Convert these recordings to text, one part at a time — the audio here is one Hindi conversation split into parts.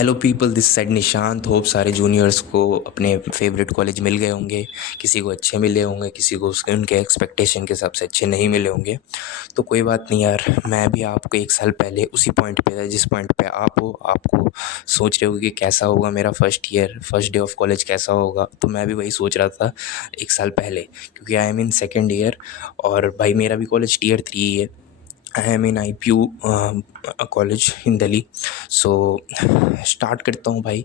Hello people, this side Nishant. Hope सारे जूनियर्स को अपने फेवरेट कॉलेज मिल गए होंगे। किसी को अच्छे मिले होंगे, किसी को उसके उनके एक्सपेक्टेशन के हिसाब से अच्छे नहीं मिले होंगे। तो कोई बात नहीं यार, मैं भी आपको एक साल पहले उसी पॉइंट पे था जिस पॉइंट पे आप हो। आपको सोच रहे हो कि कैसा होगा मेरा first year, first day of college कैसा होगा। तो मैं भी वही सोच रहा था एक साल पहले, क्योंकि I am in second year. और भाई मेरा भी कॉलेज टीयर 3 है। I am in IPU college in Delhi. So start करता हूँ भाई।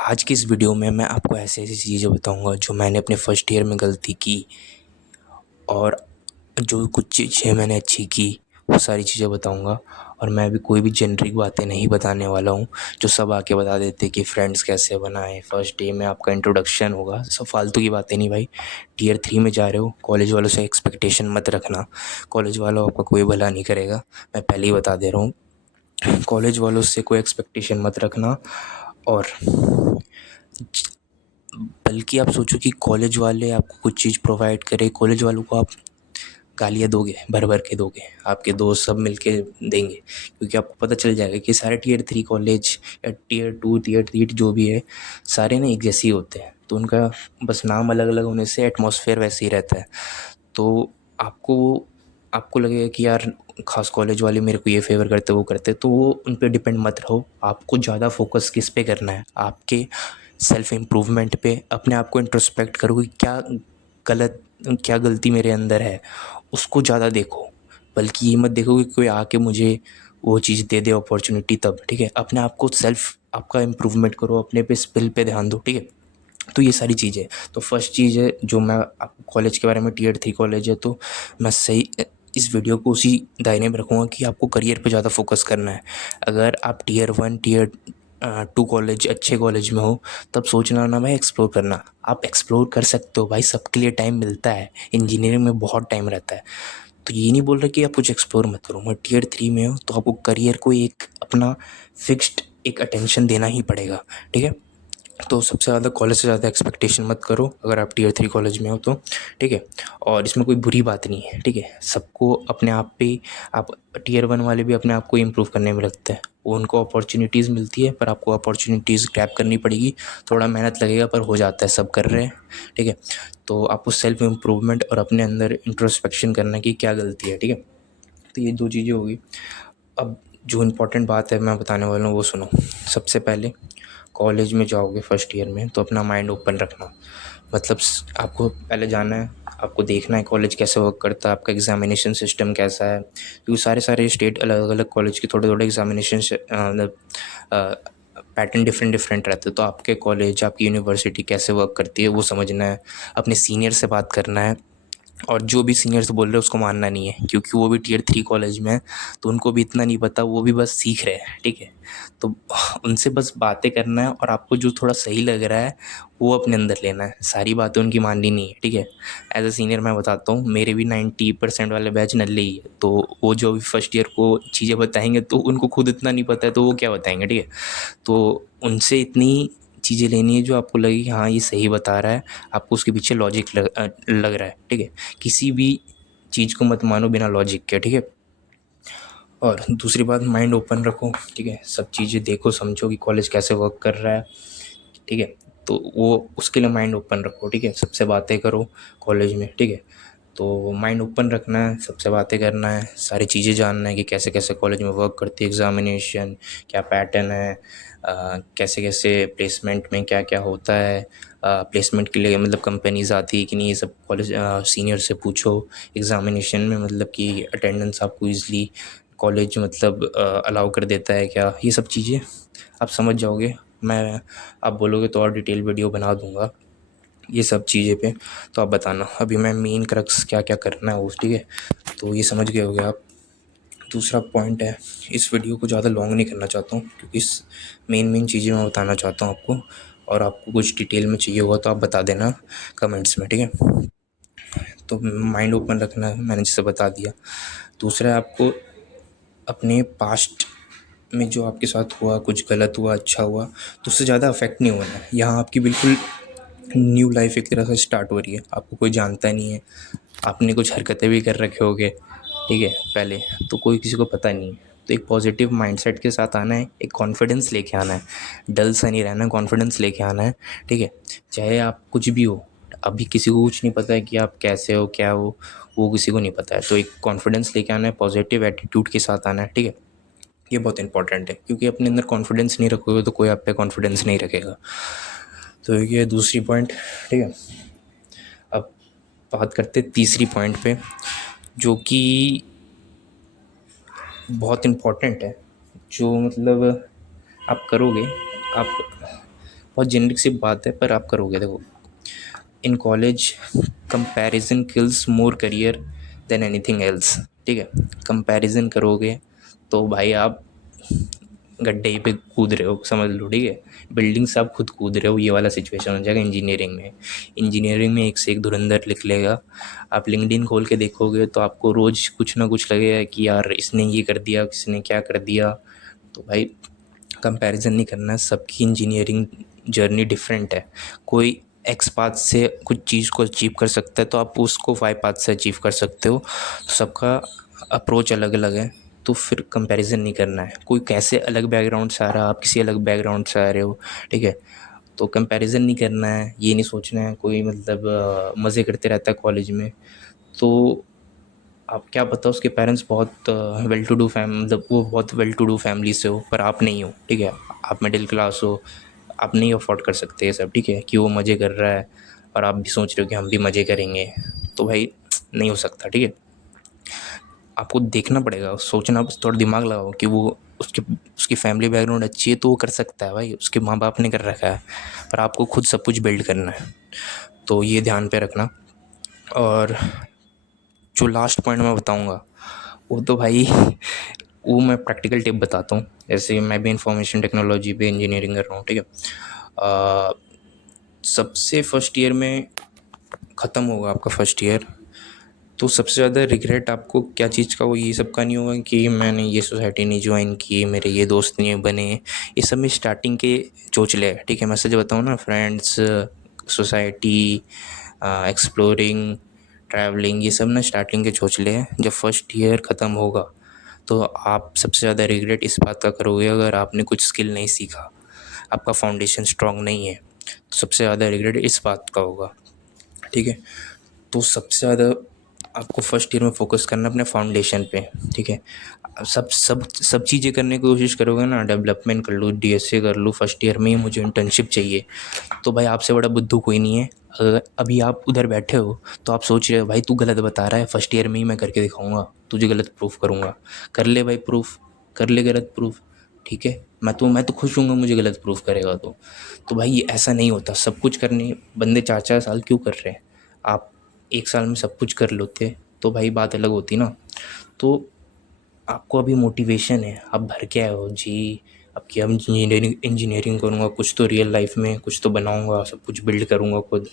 आज की इस वीडियो में मैं आपको ऐसी ऐसी चीज़ें बताऊँगा जो मैंने अपने फर्स्ट ईयर में गलती की, और जो कुछ चीज़ें मैंने अच्छी की वो सारी चीज़ें बताऊँगा। और मैं भी कोई भी जेनरिक बातें नहीं बताने वाला हूँ जो सब आके बता देते कि फ्रेंड्स कैसे बनाएं, फर्स्ट डे में आपका इंट्रोडक्शन होगा। सब फालतू की बातें नहीं भाई। टीयर 3 में जा रहे हो, कॉलेज वालों से एक्सपेक्टेशन मत रखना। कॉलेज वालों आपका कोई भला नहीं करेगा, मैं पहले ही बता दे रहा हूँ। कॉलेज वालों से कोई एक्सपेक्टेशन मत रखना। और बल्कि आप सोचो कि कॉलेज वाले आपको कुछ चीज़ प्रोवाइड करें, कॉलेज वालों को आप गालियाँ दोगे, भर भर के दोगे, आपके दोस्त सब मिल के देंगे। क्योंकि आपको पता चल जाएगा कि सारे टीयर 3 कॉलेज या टीयर 2 टीयर 3 जो भी है, सारे ना एक जैसे ही होते हैं। तो उनका बस नाम अलग अलग होने से एटमॉस्फेयर वैसे ही रहता है। तो आपको आपको लगेगा कि यार खास कॉलेज वाले मेरे को ये फेवर करते वो करते, तो वो उन पे डिपेंड मत रहो। आपको ज़्यादा फोकस किस पे करना है, आपके सेल्फ इम्प्रूवमेंट पे। अपने आप को इंट्रोस्पेक्ट करो कि क्या गलती मेरे अंदर है, उसको ज़्यादा देखो। बल्कि ये मत देखो कि कोई आके मुझे वो चीज़ दे दे अपॉर्चुनिटी तब, ठीक है। अपने आप को सेल्फ आपका इम्प्रूवमेंट करो, अपने पे स्किल पे ध्यान दो, ठीक है। तो ये सारी चीज़ें। तो फर्स्ट चीज़ है जो मैं आपको कॉलेज के बारे में, टीयर 3 कॉलेज है तो मैं सही इस वीडियो को उसी दायरे में रखूँगा कि आपको करियर पे ज़्यादा फोकस करना है। अगर आप टीयर 1 टीयर 2 कॉलेज, अच्छे कॉलेज में हो, तब सोचना ना भाई एक्सप्लोर करना। आप एक्सप्लोर कर सकते हो भाई, सबके लिए टाइम मिलता है। इंजीनियरिंग में बहुत टाइम रहता है। तो ये नहीं बोल रहा कि आप कुछ एक्सप्लोर मत करो। मैं टीयर 3 में हो तो आपको करियर को एक अपना फिक्स्ड एक अटेंशन देना ही पड़ेगा, ठीक है। तो सबसे ज़्यादा कॉलेज से ज़्यादा एक्सपेक्टेशन मत करो अगर आप टीयर 3 कॉलेज में हो तो, ठीक है। और इसमें कोई बुरी बात नहीं है, ठीक है। सबको अपने आप पे, आप टीयर 1 वाले भी अपने आप को इम्प्रूव करने में लगते हैं। वो उनको अपॉर्चुनिटीज़ मिलती है, पर आपको अपॉर्चुनिटीज़ ग्रैब करनी पड़ेगी। थोड़ा मेहनत लगेगा पर हो जाता है, सब कर रहे हैं, ठीक है। तो आपको सेल्फ इम्प्रूवमेंट और अपने अंदर इंट्रोस्पेक्शन करना कि क्या गलती है, ठीक है। तो ये 2 चीज़ें होगी। अब जो इम्पोर्टेंट बात है मैं बताने वाला हूँ वो सुनो। सबसे पहले कॉलेज में जाओगे फर्स्ट ईयर में तो अपना माइंड ओपन रखना। मतलब आपको पहले जाना है, आपको देखना है कॉलेज कैसे वर्क करता है, आपका एग्जामिनेशन सिस्टम कैसा है। क्योंकि सारे सारे स्टेट अलग अलग कॉलेज के थोड़े थोड़े एग्जामिनेशन मतलब पैटर्न डिफरेंट डिफरेंट रहते हैं। तो आपके कॉलेज, आपकी यूनिवर्सिटी कैसे वर्क करती है वो समझना है। अपने सीनियर से बात करना है, और जो भी सीनियर्स बोल रहे हैं उसको मानना नहीं है, क्योंकि वो भी टीयर 3 कॉलेज में है। तो उनको भी इतना नहीं पता, वो भी बस सीख रहे हैं, ठीक है। तो उनसे बस बातें करना है, और आपको जो थोड़ा सही लग रहा है वो अपने अंदर लेना है। सारी बातें उनकी माननी नहीं है, ठीक है। एज अ सीनियर मैं बताता हूँ, मेरे भी 90% वाले बैच नल्ले ही है। तो वो जो भी फर्स्ट ईयर को चीज़ें बताएंगे तो उनको खुद इतना नहीं पता है, तो वो क्या बताएंगे, ठीक है। तो उनसे इतनी चीज़ें लेनी है जो आपको लगे कि हाँ ये सही बता रहा है, आपको उसके पीछे लॉजिक लग रहा है, ठीक है। किसी भी चीज़ को मत मानो बिना लॉजिक के, ठीक है। और दूसरी बात, माइंड ओपन रखो, ठीक है। सब चीज़ें देखो, समझो कि कॉलेज कैसे वर्क कर रहा है, ठीक है। तो वो उसके लिए माइंड ओपन रखो, ठीक है। सबसे बातें करो कॉलेज में, ठीक है। तो माइंड ओपन रखना है, सबसे बातें करना है, सारी चीज़ें जानना है कि कैसे कैसे कॉलेज में वर्क करती है, एग्ज़ामिनेशन क्या पैटर्न है, कैसे कैसे प्लेसमेंट में क्या क्या होता है। प्लेसमेंट के लिए मतलब कंपनीज़ आती है कि नहीं, ये सब कॉलेज सीनियर से पूछो। एग्ज़ामिनेशन में मतलब कि अटेंडेंस आपको ईज़िली कॉलेज मतलब अलाउ कर देता है क्या, ये सब चीज़ें आप समझ जाओगे। मैं आप बोलोगे तो और डिटेल वीडियो बना दूँगा ये सब चीज़ें पे, तो आप बताना। अभी मैं मेन क्रक्स क्या क्या करना है वो, ठीक है। तो ये समझ गए होगे आप। दूसरा पॉइंट है, इस वीडियो को ज़्यादा लॉन्ग नहीं करना चाहता हूँ, क्योंकि इस मेन चीज़ें मैं बताना चाहता हूँ आपको। और आपको कुछ डिटेल में चाहिए होगा तो आप बता देना कमेंट्स में, ठीक है। तो माइंड ओपन रखना है, मैंने जैसे बता दिया। दूसरा, आपको अपने पास्ट में जो आपके साथ हुआ, कुछ गलत हुआ, अच्छा हुआ, तो उससे ज़्यादा अफेक्ट नहीं होना है। यहाँ आपकी बिल्कुल न्यू लाइफ एक तरह से स्टार्ट हो रही है, आपको कोई जानता नहीं है। आपने कुछ हरकतें भी कर रखे होगे, ठीक है, पहले तो कोई किसी को पता नहीं है। तो एक पॉजिटिव माइंडसेट के साथ आना है, एक कॉन्फिडेंस लेके आना है, डल सा नहीं रहना, कॉन्फिडेंस लेके आना है, ठीक है। चाहे आप कुछ भी हो, अभी किसी को कुछ नहीं पता है कि आप कैसे हो क्या हो, वो किसी को नहीं पता है। तो एक कॉन्फिडेंस लेके आना है, पॉजिटिव एटीट्यूड के साथ आना है, ठीक है। ये बहुत इंपॉर्टेंट है, क्योंकि अपने अंदर कॉन्फिडेंस नहीं रखोगे तो कोई आप पे कॉन्फिडेंस नहीं रखेगा। तो ये दूसरी पॉइंट, ठीक है। अब बात करते तीसरी पॉइंट पे, जो कि बहुत इम्पोर्टेंट है, जो मतलब आप करोगे, आप, बहुत जेनरिक सी बात है पर आप करोगे। देखो, in college comparison kills more career than anything else, ठीक है। कंपैरिजन करोगे तो भाई आप गड्ढे ही पे कूद रहे हो, समझ लो, ठीक है। बिल्डिंग से आप खुद कूद रहे हो, ये वाला सिचुएशन हो जाएगा इंजीनियरिंग में। इंजीनियरिंग में एक से एक धुरंधर निकलेगा। आप लिंक्डइन खोल के देखोगे तो आपको रोज़ कुछ ना कुछ लगेगा कि यार इसने ये कर दिया, किसने क्या कर दिया। तो भाई कंपैरिजन नहीं करना है, सबकी इंजीनियरिंग जर्नी डिफरेंट है। कोई एक्स पाथ से कुछ चीज़ को अचीव कर सकता है तो आप उसको वाई पाथ से अचीव कर सकते हो। तो सबका अप्रोच अलग अलग है, तो फिर कंपैरिजन नहीं करना है। कोई कैसे अलग बैकग्राउंड से आ रहा है, आप किसी अलग बैकग्राउंड से आ रहे हो, ठीक है। तो कंपैरिजन नहीं करना है, ये नहीं सोचना है कोई मतलब मज़े करते रहता है कॉलेज में। तो आप क्या पता उसके पेरेंट्स बहुत वेल टू डू मतलब वो बहुत वेल टू डू फैमिली से हो, पर आप नहीं हो, ठीक है। आप मिडिल क्लास हो, आप नहीं अफोर्ड कर सकते ये सब, ठीक है। कि वो मज़े कर रहा है और आप भी सोच रहे हो कि हम भी मज़े करेंगे, तो भाई नहीं हो सकता, ठीक है। आपको देखना पड़ेगा, सोचना, बस थोड़ा दिमाग लगाओ कि वो उसकी फैमिली बैकग्राउंड अच्छी है तो वो कर सकता है भाई, उसके माँ बाप ने कर रखा है। पर आपको खुद सब कुछ बिल्ड करना है, तो ये ध्यान पे रखना। और जो लास्ट पॉइंट मैं बताऊँगा वो तो भाई वो मैं प्रैक्टिकल टिप बताता हूँ। जैसे मैं भी इंफॉर्मेशन टेक्नोलॉजी पे इंजीनियरिंग कर रहा हूँ, ठीक है। सबसे फर्स्ट ईयर में ख़त्म होगा आपका फर्स्ट ईयर, तो सबसे ज़्यादा रिग्रेट आपको क्या चीज़ का, वो ये सब का नहीं होगा कि मैंने ये सोसाइटी नहीं ज्वाइन की, मेरे ये दोस्त नहीं बने। ये सब में स्टार्टिंग के चोचले है, ठीक है। मैं सच बताऊँ ना, फ्रेंड्स, सोसाइटी, एक्सप्लोरिंग, ट्रैवलिंग, ये सब ना स्टार्टिंग के चोचले हैं। जब फर्स्ट ईयर ख़त्म होगा तो आप सबसे ज़्यादा रिग्रेट इस बात का करोगे अगर आपने कुछ स्किल नहीं सीखा, आपका फाउंडेशन स्ट्रॉन्ग नहीं है, तो सबसे ज़्यादा रिग्रेट इस बात का होगा, ठीक है। तो सबसे ज़्यादा आपको फर्स्ट ईयर में फोकस करना है अपने फाउंडेशन पे, ठीक है। सब सब सब चीज़ें करने की कोशिश करोगे ना, डेवलपमेंट कर लूँ, डीएसए कर लूँ, फर्स्ट ईयर में ही मुझे इंटर्नशिप चाहिए, तो भाई आपसे बड़ा बुद्धू कोई नहीं है। अगर अभी आप उधर बैठे हो तो आप सोच रहे हो भाई तू गलत बता रहा है, फर्स्ट ईयर में ही मैं करके दिखाऊंगा, तुझे गलत प्रूफ करूंगा। कर ले भाई प्रूफ, कर ले गलत प्रूफ, ठीक है। मैं तो खुश हूँगा मुझे गलत प्रूफ करेगा तो भाई ये ऐसा नहीं होता। सब कुछ करने बंदे 4-4 साल क्यों कर रहे हैं, आप 1 साल में सब कुछ कर लेते तो भाई बात अलग होती ना। तो आपको अभी मोटिवेशन है, आप भर के आए हो जी, अब कि हम इंजीनियरिंग करूँगा, कुछ तो रियल लाइफ में कुछ तो बनाऊँगा, सब कुछ बिल्ड करूँगा खुद,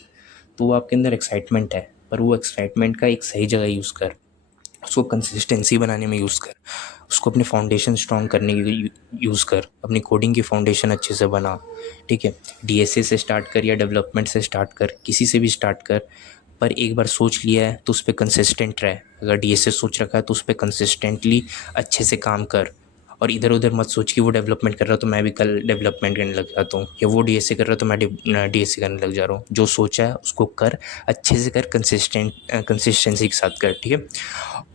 तो वो आपके अंदर एक्साइटमेंट है। पर वो एक्साइटमेंट का एक सही जगह यूज़ कर, उसको कंसिस्टेंसी बनाने में यूज़ कर, उसको अपने फाउंडेशन स्ट्रॉन्ग करने की यूज़ कर, अपनी कोडिंग की फाउंडेशन अच्छे से बना, ठीक है। डीएसए से स्टार्ट कर या डेवलपमेंट से स्टार्ट कर, किसी से भी स्टार्ट कर, पर एक बार सोच लिया है तो उस पर कंसिस्टेंट रहे। अगर डीएसए सोच रखा है तो उस पर कंसिस्टेंटली अच्छे से काम कर, और इधर उधर मत सोच कि वो डेवलपमेंट कर रहा है तो मैं भी कल डेवलपमेंट करने लग जाता हूँ, या वो डीएसए कर रहा है तो मैं डीएसए करने लग जा रहा हूँ। जो सोचा है उसको कर, अच्छे से कर, कंसिस्टेंसी के साथ कर, ठीक है।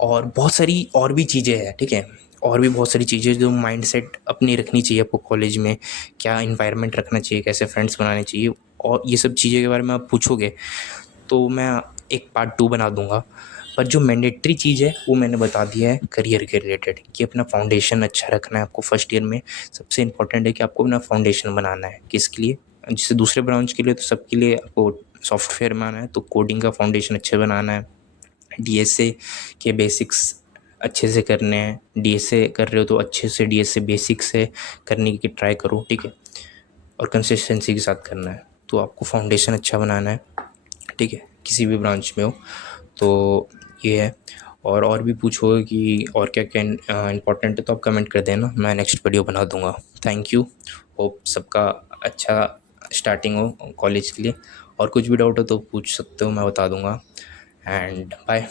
और बहुत सारी और भी चीज़ें हैं, ठीक है। और भी बहुत सारी चीज़ें जो माइंडसेट अपनी रखनी चाहिए आपको कॉलेज में, क्या इन्वायरमेंट रखना चाहिए, कैसे फ्रेंड्स बनाने चाहिए, और ये सब चीज़ें के बारे में आप पूछोगे तो मैं एक पार्ट 2 बना दूंगा। पर जो मैंडेटरी चीज़ है वो मैंने बता दिया है करियर के रिलेटेड, कि अपना फाउंडेशन अच्छा रखना है आपको फर्स्ट ईयर में। सबसे इम्पोर्टेंट है कि आपको अपना फाउंडेशन बनाना है, किसके लिए, जैसे दूसरे ब्रांच के लिए तो सबके लिए आपको सॉफ्टवेयर में आना है तो कोडिंग का फाउंडेशन अच्छे बनाना है, डीएसए के बेसिक्स अच्छे से करने हैं। डीएसए कर रहे हो तो अच्छे से डीएसए बेसिक से करने की ट्राई करो, ठीक है। और कंसिस्टेंसी के साथ करना है, तो आपको फाउंडेशन अच्छा बनाना है, ठीक है, किसी भी ब्रांच में हो। तो ये है। और भी पूछोगे कि और क्या क्या इंपॉर्टेंट है तो आप कमेंट कर देना, मैं नेक्स्ट वीडियो बना दूंगा। Thank you. होप सबका अच्छा स्टार्टिंग हो कॉलेज के लिए। और कुछ भी डाउट हो तो पूछ सकते हो, मैं बता दूंगा। And bye.